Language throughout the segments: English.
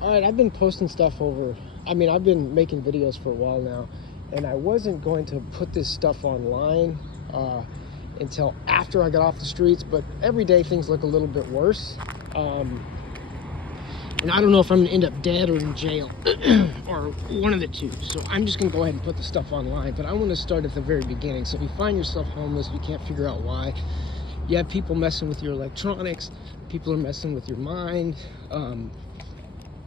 All right, I've been posting stuff I've been making videos for a while now, and I wasn't going to put this stuff online until after I got off the streets, but every day things look a little bit worse. And I don't know if I'm gonna end up dead or in jail or one of the two. So I'm just gonna go ahead and put the stuff online, but I wanna start at the very beginning. So if you find yourself homeless, you can't figure out why, you have people messing with your electronics, people are messing with your mind,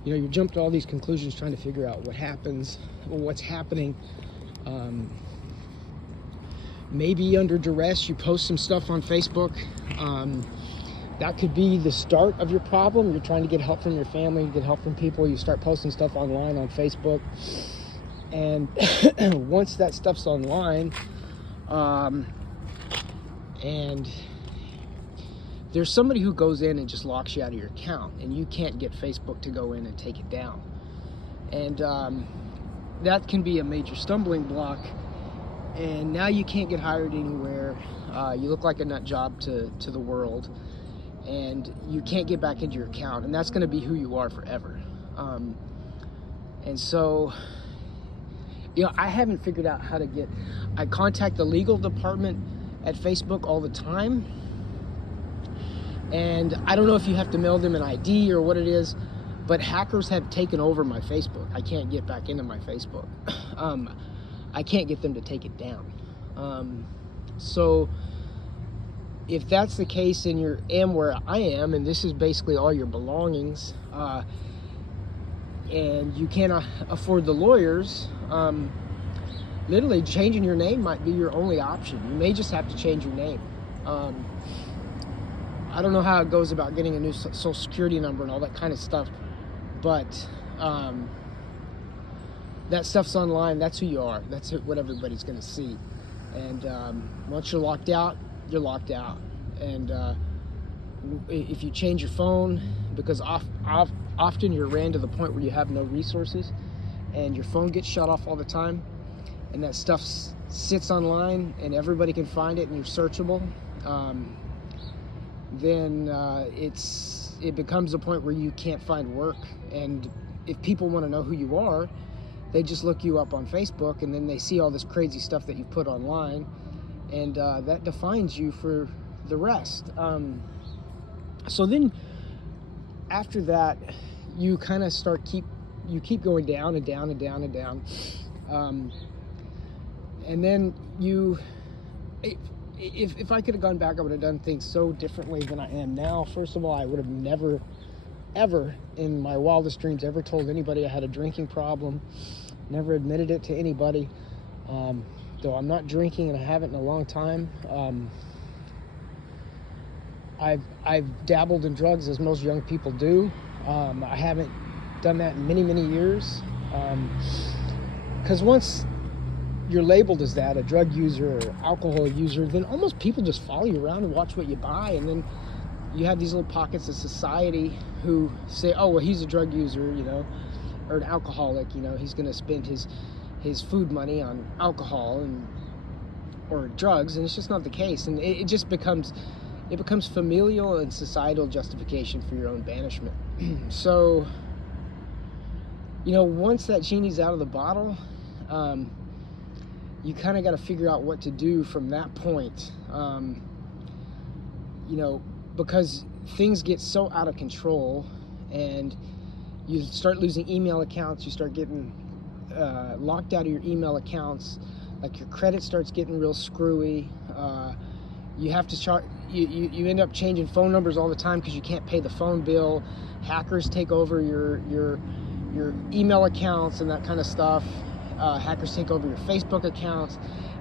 you jump to all these conclusions trying to figure out what happens or what's happening. Maybe under duress, you post some stuff on Facebook. That could be the start of your problem. You're trying to get help from your family, get help from people. You start posting stuff online on Facebook. And once that stuff's online, and there's somebody who goes in and just locks you out of your account, and you can't get Facebook to go in and take it down. And that can be a major stumbling block. And now you can't get hired anywhere. You look like a nut job to the world, and you can't get back into your account, and that's going to be who you are forever. And so, I haven't figured out how to I contact the legal department at Facebook all the time, and I don't know if you have to mail them an ID or what it is, but hackers have taken over my Facebook. I can't get back into my Facebook. I can't get them to take it down. So if that's the case and you're where I am, and this is basically all your belongings, and you cannot afford the lawyers, literally changing your name might be your only option. You may just have to change your name. I don't know how it goes about getting a new social security number and all that kind of stuff, but that stuff's online. That's who you are. That's what everybody's going to see. And once you're locked out, you're locked out. And if you change your phone, because often you're ran to the point where you have no resources, and your phone gets shut off all the time, and that stuff sits online, and everybody can find it, and you're searchable, then it becomes a point where you can't find work. And if people want to know who you are, they just look you up on Facebook, and then they see all this crazy stuff that you put online, and that defines you for the rest. So then after that, you kind of keep going down and down and down and down. And then if I could have gone back, I would have done things so differently than I am now. First of all, I would have never, ever in my wildest dreams ever told anybody I had a drinking problem. Never admitted it to anybody. Though I'm not drinking and I haven't in a long time. I've dabbled in drugs, as most young people do. I haven't done that in many, many years. Because once you're labeled as that, a drug user or alcohol user, then almost people just follow you around and watch what you buy. And then you have these little pockets of society who say, oh, well, he's a drug user, or an alcoholic, he's going to spend his food money on alcohol or drugs. And it's just not the case. And it just becomes familial and societal justification for your own banishment. So, once that genie's out of the bottle, you kind of got to figure out what to do from that point. Because things get so out of control, and you start losing email accounts, you start getting locked out of your email accounts, like your credit starts getting real screwy. You have to you end up changing phone numbers all the time because you can't pay the phone bill. Hackers take over your email accounts and that kind of stuff. Hackers take over your Facebook accounts,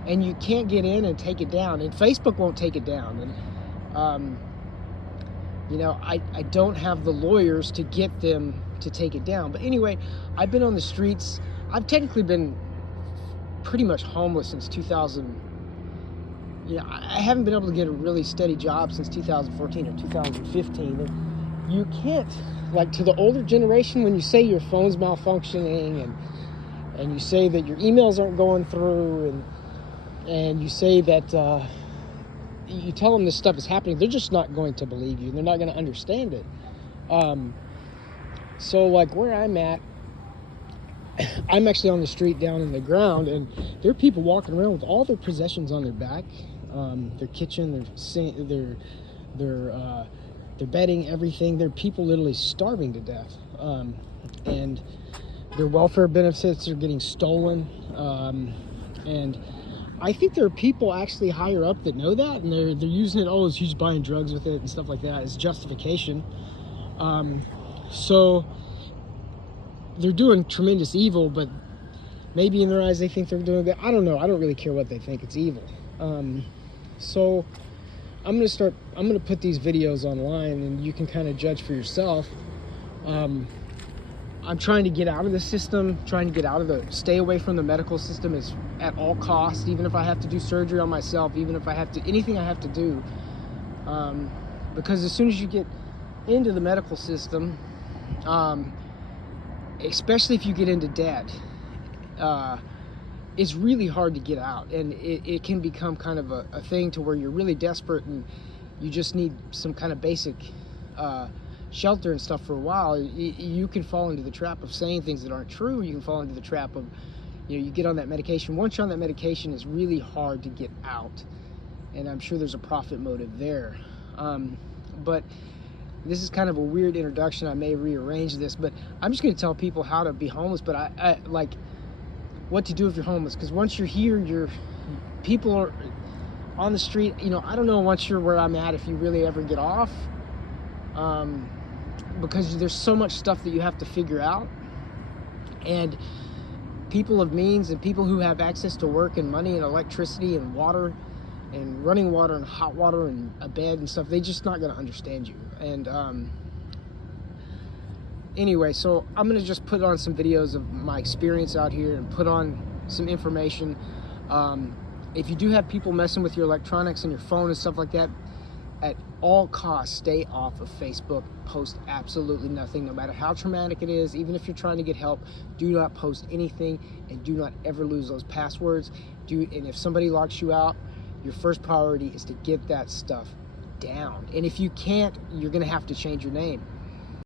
and you can't get in and take it down, and Facebook won't take it down. And I don't have the lawyers to get them to take it down. But anyway, I've been on the streets. I've technically been pretty much homeless since 2000. I haven't been able to get a really steady job since 2014 or 2015. And you can't, to the older generation, when you say your phone's malfunctioning and you say that your emails aren't going through, and you say that you tell them this stuff is happening, they're just not going to believe you. They're not going to understand it. So like where I'm at, I'm actually on the street down in the ground, and there are people walking around with all their possessions on their back, their kitchen, their bedding, everything. There are people literally starving to death, and their welfare benefits are getting stolen, and I think there are people actually higher up that know that, and they're using it. Oh, he's buying drugs with it and stuff like that as justification. So they're doing tremendous evil, but maybe in their eyes they think they're doing good. I don't know. I don't really care what they think. It's evil. So I'm gonna put these videos online, and you can kind of judge for yourself. I'm trying to get out of the system, stay away from the medical system is at all costs, even if I have to do surgery on myself, even if I have to, anything I have to do. Because as soon as you get into the medical system, especially if you get into debt, it's really hard to get out, and it can become kind of a thing to where you're really desperate and you just need some kind of basic shelter and stuff for a while. You can fall into the trap of saying things that aren't true. You can fall into the trap of, you get on that medication. Once you're on that medication, it's really hard to get out, and I'm sure there's a profit motive there. But this is kind of a weird introduction. I may rearrange this, but I'm just going to tell people how to be homeless, but I like what to do if you're homeless, because once you're here, people are on the street. I don't know once you're where I'm at if you really ever get off, because there's so much stuff that you have to figure out, and people of means and people who have access to work and money and electricity and water and running water and hot water and a bed and stuff, they're just not going to understand you. And anyway, so I'm going to just put on some videos of my experience out here and put on some information. If you do have people messing with your electronics and your phone and stuff like that, at all costs, stay off of Facebook. Post absolutely nothing, no matter how traumatic it is. Even if you're trying to get help, do not post anything, and do not ever lose those passwords. And if somebody locks you out, your first priority is to get that stuff down. And if you can't, you're going to have to change your name.